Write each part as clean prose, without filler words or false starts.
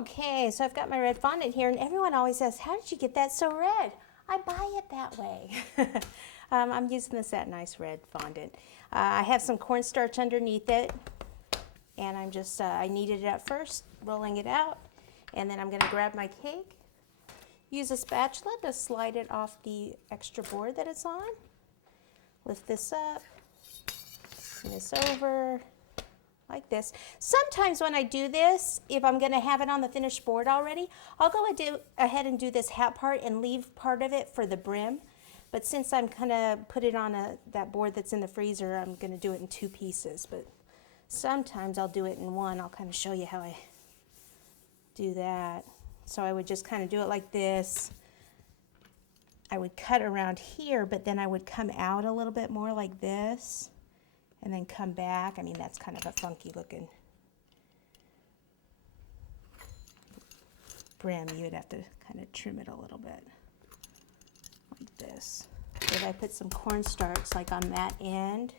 Okay, so I've got my red fondant here, and everyone always says, how did you get that so red? I buy it that way. I'm using the Satin Ice red fondant. I have some cornstarch underneath it, and I'm just, I kneaded it up first, rolling it out, and then I'm going to grab my cake, use a spatula to slide it off the extra board that it's on, lift this up, turn this over, like this. Sometimes when I do this, if I'm going to have it on the finished board already, I'll go ahead and do this hat part and leave part of it for the brim. But since I'm going to put it on that board that's in the freezer, I'm going to do it in 2 pieces. But sometimes I'll do it in one. I'll kind of show you how I do that. So I would just kind of do it like this. I would cut around here, but then I would come out a little bit more like this. And then come back. I mean, that's kind of a funky looking brim. You would have to kind of trim it a little bit, like this. If I put some cornstarch like on that end,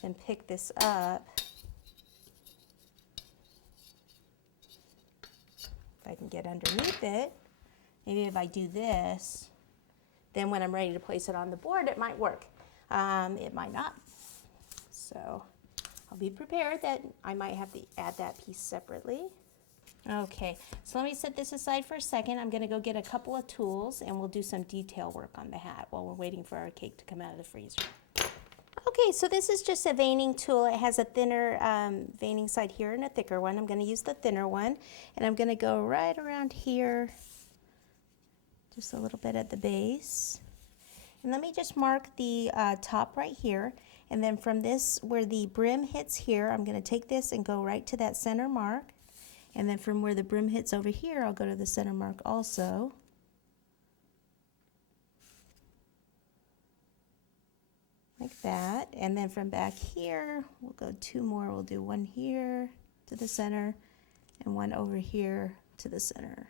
then pick this up. If I can get underneath it, maybe if I do this, then when I'm ready to place it on the board, it might work. It might not. So I'll be prepared that I might have to add that piece separately. Okay, so let me set this aside for a second. I'm going to go get a couple of tools and we'll do some detail work on the hat while we're waiting for our cake to come out of the freezer. Okay, so this is just a veining tool. It has a thinner veining side here and a thicker one. I'm going to use the thinner one, and I'm going to go right around here, just a little bit at the base. And let me just mark the top right here. And then from this, where the brim hits here, I'm going to take this and go right to that center mark. And then from where the brim hits over here, I'll go to the center mark also. Like that. And then from back here, we'll go 2 more. We'll do one here to the center and one over here to the center.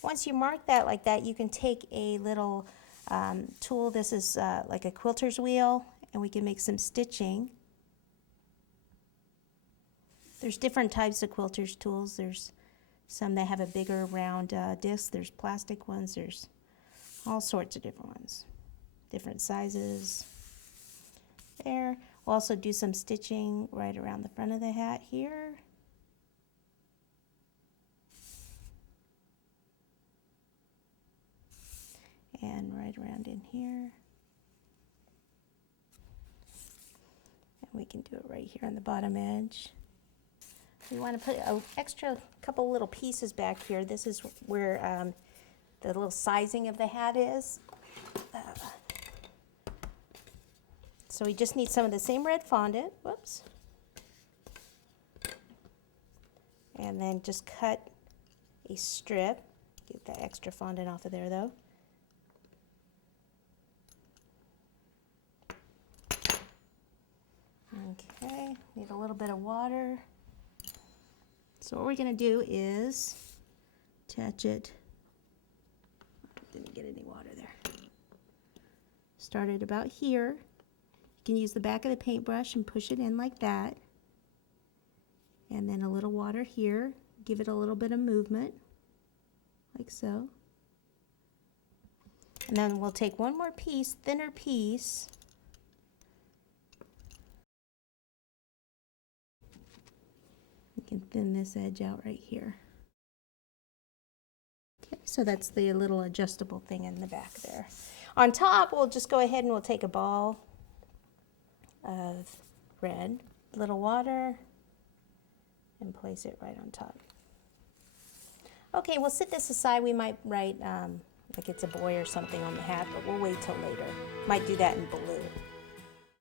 Once you mark that like that, you can take a little tool. This is like a quilter's wheel, and we can make some stitching. There's different types of quilter's tools. There's some that have a bigger round disc. There's plastic ones. There's all sorts of different ones, different sizes. There. We'll also do some stitching right around the front of the hat here. And right around in here. And we can do it right here on the bottom edge. We want to put an extra couple little pieces back here. This is where the little sizing of the hat is. So we just need some of the same red fondant. Whoops. And then just cut a strip. Get that extra fondant off of there though. Okay, need a little bit of water. So what we're going to do is attach it. Didn't get any water there. Start it about here. You can use the back of the paintbrush and push it in like that. And then a little water here. Give it a little bit of movement, like so. And then we'll take one more piece, thinner piece. We can thin this edge out right here. Okay, so that's the little adjustable thing in the back there. On top, we'll just go ahead and we'll take a ball of red, a little water, and place it right on top. Okay, we'll set this aside. We might write like it's a boy or something on the hat, but we'll wait till later. Might do that in blue.